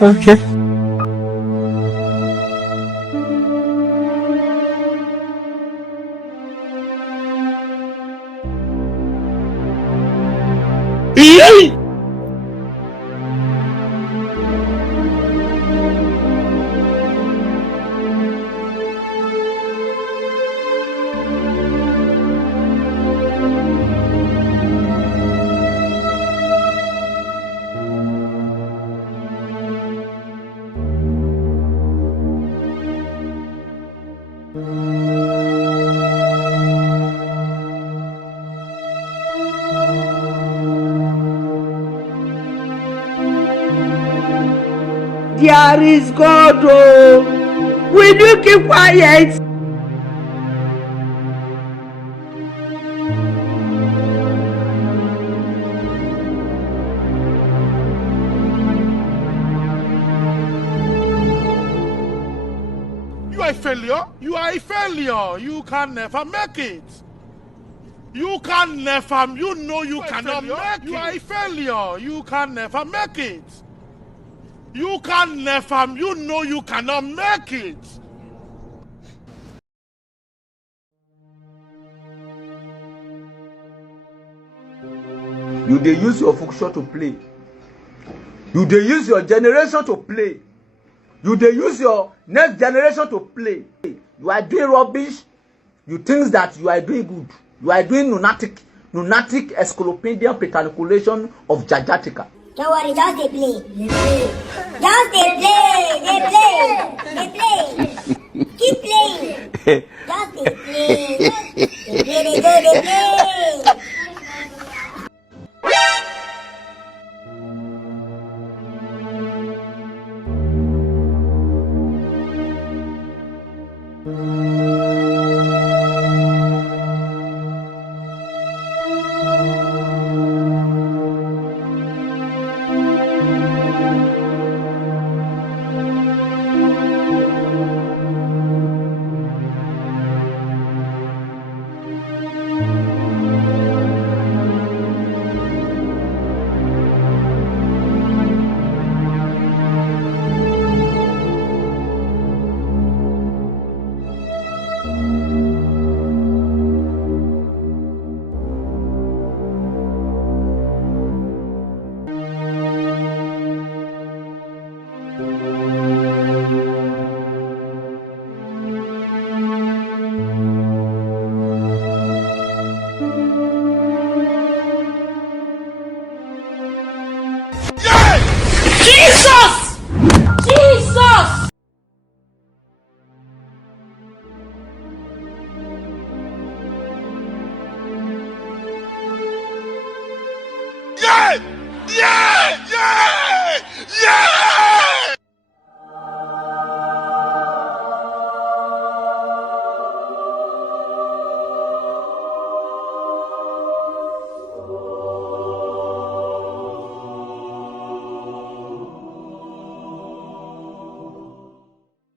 Okay. There is God, oh. Will you keep quiet? You are a failure. You are a failure. You can never make it. You can never. You know you cannot make it. You are a failure. You can never make it. You can never. You know you cannot make it. You dey use your function to play. You dey use your generation to play. You dey use your next generation to play. You are doing rubbish. You think that you are doing good. You are doing lunatic encyclopedian petriculation of Jajatica. Don't worry, just they play. Just they play. Keep playing. Just they play. They play. Yeah! Yeah!